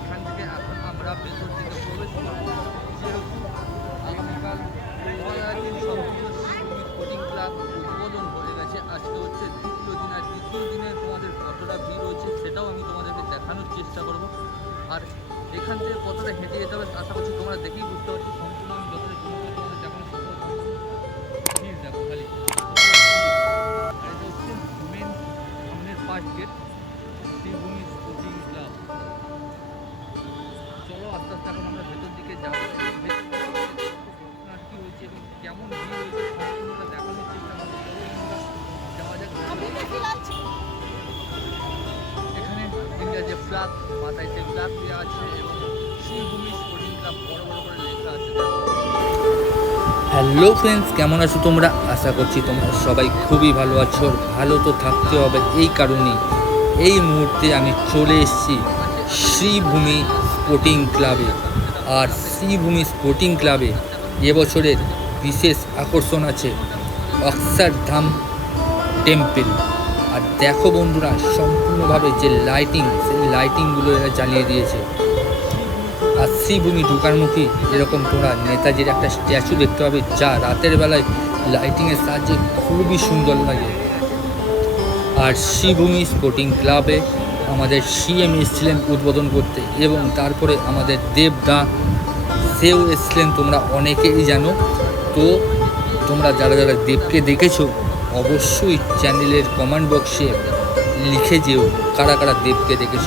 এইখান থেকে এখন আমরা ভেতর থেকে প্রবেশ করব। যেহেতু আগামীকাল দিন সম্পূর্ণ ক্লাব উদ্বোধন হয়ে গেছে। আজকে হচ্ছে দ্বিতীয় দিন, আর দ্বিতীয় দিনে তোমাদের কতটা ভিড় হচ্ছে সেটাও আমি তোমাদেরকে দেখানোর চেষ্টা করব। আর এখান থেকে কতটা হেঁটে যেতে হবে আশা করছি তোমরা দেখেই বুঝতে ফ্ল্যাগ মাথায় ফ্ল্যাগ দেওয়া আছে এবং শ্রীভূমি স্পোর্টিং ক্লাব বড় বড় করে লেখা আছে। হ্যালো ফ্রেন্ডস, কেমন আছো তোমরা? আশা করছি তোমরা সবাই খুবই ভালো আছো, ভালো তো থাকতে হবে এই কারণেই। এই মুহূর্তে আমি চলে এসেছি শ্রীভূমি স্পোর্টিং ক্লাবে। আর শ্রীভূমি স্পোর্টিং ক্লাবে এবছরের বিশেষ আকর্ষণ আছে অক্সারধাম টেম্পল। আর দেখো বন্ধুরা, সম্পূর্ণভাবে যে লাইটিং সেই লাইটিংগুলো এরা জ্বালিয়ে দিয়েছে। আর শ্রীভূমি ঢোকার মুখী এরকম তোমরা নেতাজির একটা স্ট্যাচু দেখতে পাবে, যা রাতের বেলায় লাইটিংয়ের সাহায্যে খুবই সুন্দর লাগে। আর শ্রীভূমি স্পোর্টিং ক্লাবে আমাদের সিএম এসেছিলেন উদ্বোধন করতে, এবং তারপরে আমাদের দেবদা, সেও এসেছিলেন, তোমরা অনেকেই জানো। তো তোমরা যারা যারা দেবকে দেখেছ অবশ্যই চ্যানেলের কমেন্ট বক্সে লিখে যেও, কারা কারা দেবকে দেখেছ।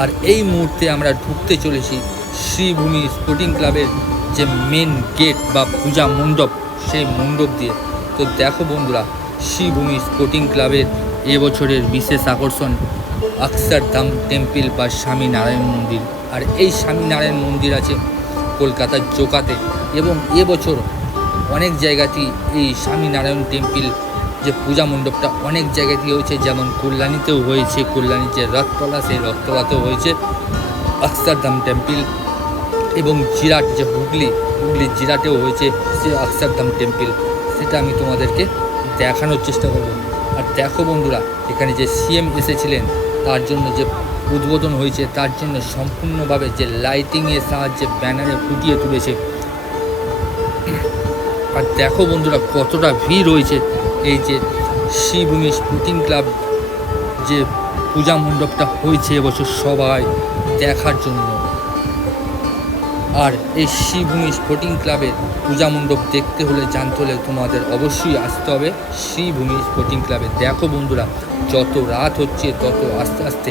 আর এই মুহূর্তে আমরা ঢুকতে চলেছি শ্রীভূমি স্পোর্টিং ক্লাবের যে মেন গেট বা পূজা মণ্ডপ, সেই মণ্ডপ দিয়ে। তো দেখো বন্ধুরা, শ্রীভূমি স্পোর্টিং ক্লাবের এবছরের বিশেষ আকর্ষণ অক্ষরধাম টেম্পল বা স্বামীনারায়ণ মন্দির। আর এই স্বামীনারায়ণ মন্দির আছে কলকাতার জোকাতে এবং এবছর অনেক জায়গাতেই এই স্বামীনারায়ণ টেম্পল, যে পূজা মণ্ডপটা অনেক জায়গাতেই হয়েছে, যেমন কল্যাণীতেও হয়েছে কল্যাণীর যে রথতলা সেই রথতলাতেও হয়েছে অক্ষরধাম টেম্পল এবং জিরাট, যে হুগলি হুগলির জিরাটেও হয়েছে সে অক্ষরধাম টেম্পল। সেটা আমি তোমাদেরকে দেখানোর চেষ্টা করব। আর দেখো বন্ধুরা, এখানে যে সিএম এসেছিলেন, তার জন্য যে উদ্বোধন হয়েছে, তার জন্য সম্পূর্ণভাবে যে লাইটিংয়ের সাহায্যে ব্যানারে ফুটিয়ে তুলেছে। আর দেখো বন্ধুরা কতটা ভিড় হয়েছে এই যে শ্রীভূমি স্পোর্টিং ক্লাব যে পূজা মণ্ডপটা হয়েছে এবছর সবাই দেখার জন্য। আর এই শ্রীভূমি স্পোর্টিং ক্লাবের পূজা মণ্ডপ দেখতে হলে জানতে হলে তোমাদের অবশ্যই আসতে হবে শ্রীভূমি স্পোর্টিং ক্লাবে দেখো বন্ধুরা, যত রাত হচ্ছে, তত আস্তে আস্তে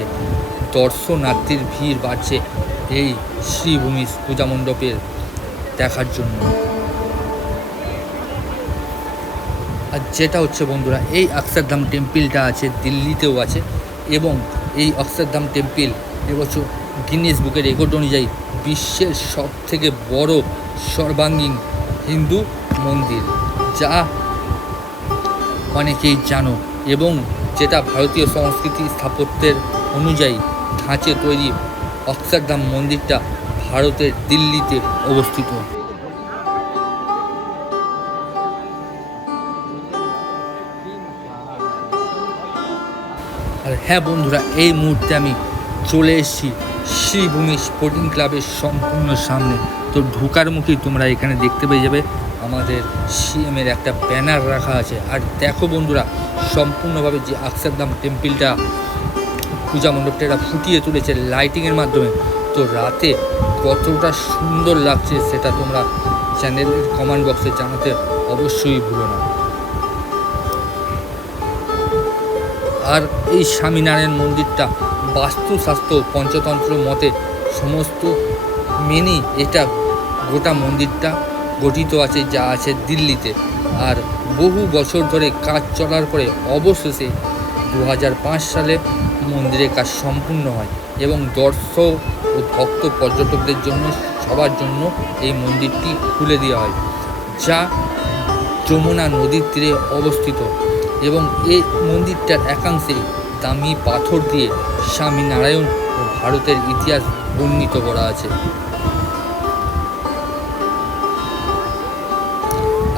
দর্শনার্থীর ভিড় বাড়ছে এই শ্রীভূমি পূজা মণ্ডপের দেখার জন্য। আর যেটা হচ্ছে বন্ধুরা, এই অক্ষরধাম টেম্পলটা আছে, দিল্লিতেও আছে এবং এই অক্ষরধাম টেম্পল এবছর গিনেস বুকের রেকর্ড অনুযায়ী বিশ্বের সব থেকে বড় সর্বাঙ্গীন হিন্দু মন্দির, যা অনেকেই জানো এবং যেটা ভারতীয় সংস্কৃতি স্থাপত্যের অনুযায়ী ধাঁচে তৈরি অক্ষরধাম মন্দিরটা ভারতের দিল্লিতে অবস্থিত। হ্যাঁ বন্ধুরা, এই মুহূর্তে আমি চলে এসেছি শ্রীভূমি স্পোর্টিং ক্লাবের সম্পূর্ণ সামনে। তো ঢোকার মুখেই তোমরা এখানে দেখতে পেয়ে যাবে, আমাদের সিএমের একটা ব্যানার রাখা আছে। আর দেখো বন্ধুরা, সম্পূর্ণভাবে যে আকসারধাম টেম্পলটা পূজা মণ্ডপটা এরা ফুটিয়ে তুলেছে লাইটিংয়ের মাধ্যমে। তো রাতে কতটা সুন্দর লাগছে সেটা তোমরা চ্যানেলের কমেন্ট বক্সে জানাতে অবশ্যই ভুলো না। আর এই স্বামীনারায়ণ মন্দিরটা বাস্তুশাস্ত্র পঞ্চতন্ত্র মতে সমস্ত মেনে এটা গোটা মন্দিরটা গঠিত আছে, যা আছে দিল্লিতে। আর বহু বছর ধরে কাজ চলার পরে অবশেষে দু হাজার পাঁচ সালে মন্দিরের কাজ সম্পূর্ণ হয় এবং দর্শক ও ভক্ত পর্যটকদের জন্য, সবার জন্য এই মন্দিরটি খুলে দেওয়া হয়, যা যমুনা নদীর তীরে অবস্থিত। এবং এই মন্দিরটার একাংশে দামি পাথর দিয়ে স্বামীনারায়ণ ও ভারতের ইতিহাস বর্ণিত করা আছে।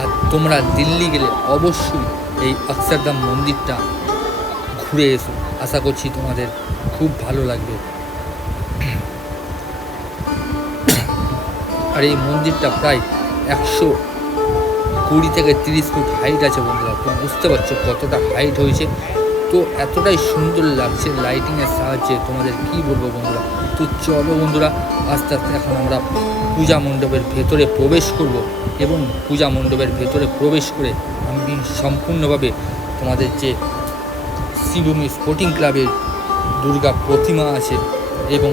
আর তোমরা দিল্লি গেলে অবশ্যই এই অক্ষরধাম মন্দিরটা ঘুরে এসো। আশা করছি তোমাদের খুব ভালো লাগবে। আর এই মন্দিরটা প্রায় একশো কুড়ি থেকে তিরিশ ফুট হাইট আছে বন্ধুরা তো বুঝতে পারছ কতটা হাইট হয়েছে। তো এতটাই সুন্দর লাগছে লাইটিংয়ের সাহায্যে। তোমাদের কি বলব বন্ধুরা? তো চলো বন্ধুরা, আস্তে আস্তে এখন আমরা পূজা মণ্ডপের ভেতরে প্রবেশ করব এবং পূজা মণ্ডপের ভেতরে প্রবেশ করে আমি সম্পূর্ণভাবে তোমাদের যে শ্রীভূমি স্পোর্টিং ক্লাবের দুর্গা প্রতিমা আছে এবং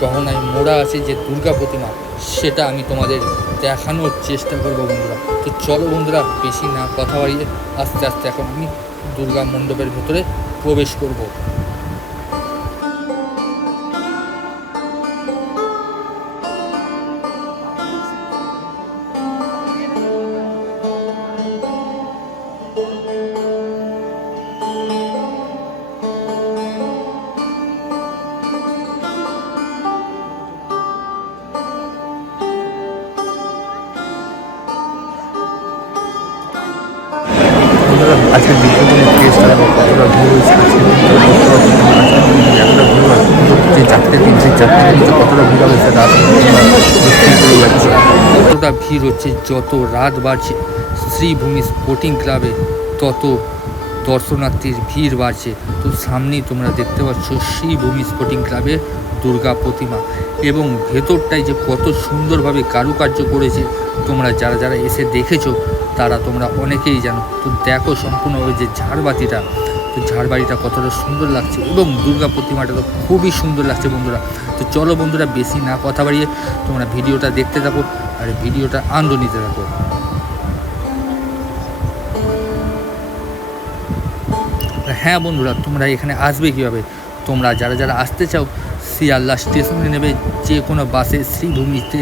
গহনায় মোড়া আছে যে দুর্গা প্রতিমা, সেটা আমি তোমাদের দেখানোর চেষ্টা করব বন্ধুরা। তো চলো বন্ধুরা, বেশি না কথা বাড়িয়ে আস্তে আস্তে এখন আমি দুর্গা মণ্ডপের ভেতরে প্রবেশ করব। আজকে কতটা যে চারটে দিন সেই চারটে দিন কতটা ভিড় হবে সেটা কতটা ভিড় হচ্ছে, যত রাত বাড়ছে, শ্রীভূমি স্পোর্টিং ক্লাবে তত দর্শনার্থীর ভিড় বাড়ছে। তো সামনেই তোমরা দেখতে পাচ্ছ শ্রীভূমি স্পোর্টিং ক্লাবের দুর্গা প্রতিমা এবং ভেতরটায় যে কত সুন্দরভাবে কারুকার্য করেছে তোমরা যারা যারা এসে দেখেছ, তারা তোমরা অনেকেই জানো। তো দেখো সম্পূর্ণভাবে যে ঝাড়বাতিটা। তো ঝাড়বাড়িটা কতটা সুন্দর লাগছে এবং দুর্গা প্রতিমাটা তো খুবই সুন্দর লাগছে বন্ধুরা। তো চলো বন্ধুরা, বেশি না কথা বাড়িয়ে তোমরা ভিডিওটা দেখতে থাকো আর ভিডিওটা আনন্দ নিতে থাকো। হ্যাঁ বন্ধুরা, তোমরা এখানে আসবে কীভাবে? তোমরা যারা যারা আসতে চাও, শিয়ালদা স্টেশনে নেবে। যে কোনো বাসে, শ্রীভূমিতে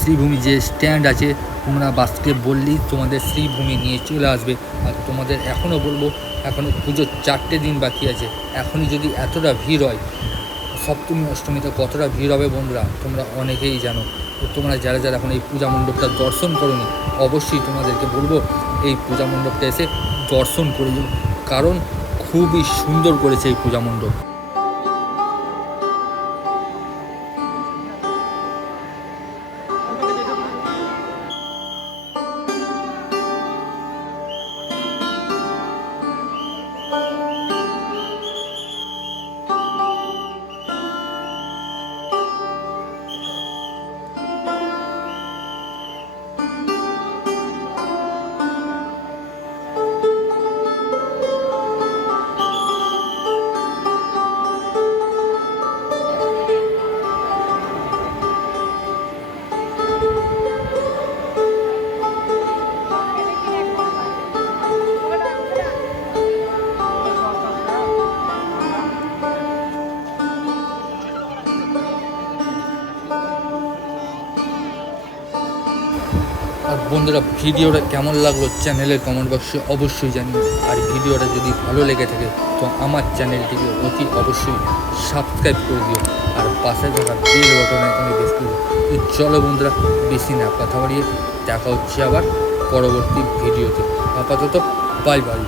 শ্রীভূমি যে স্ট্যান্ড আছে, তোমরা বাসকে বললেই তোমাদের শ্রীভূমি নিয়ে চলে আসবে। আর তোমাদের এখনও বলব, এখনও পুজোর চারটে দিন বাকি আছে। এখনই যদি এতটা ভিড় হয়, সপ্তমী, অষ্টমীতে কতটা ভিড় হবে বন্ধুরা, তোমরা অনেকেই জানো। তো তোমরা যারা যারা এখন এই পূজা মণ্ডপটা দর্শন করোনি, অবশ্যই তোমাদেরকে বলব, এই পূজা মণ্ডপটা এসে দর্শন করে কারণ খুবই সুন্দর করেছে এই পূজা মণ্ডপ। বন্ধুরা, ভিডিওটা কেমন লাগল চ্যানেলের কমেন্ট বক্সে অবশ্যই জানিও। আর ভিডিওটা যদি ভালো লেগে থাকে, তো আমার চ্যানেলটিকে অতি অবশ্যই সাবস্ক্রাইব করে দিও। আর পাশে থাকা বেল বটন এখানে বেশ দিও তো চলো বন্ধুরা, বেশি না কথা বাড়িয়ে দেখা হচ্ছে আবার পরবর্তী ভিডিওতে। আপাতত বাই বাই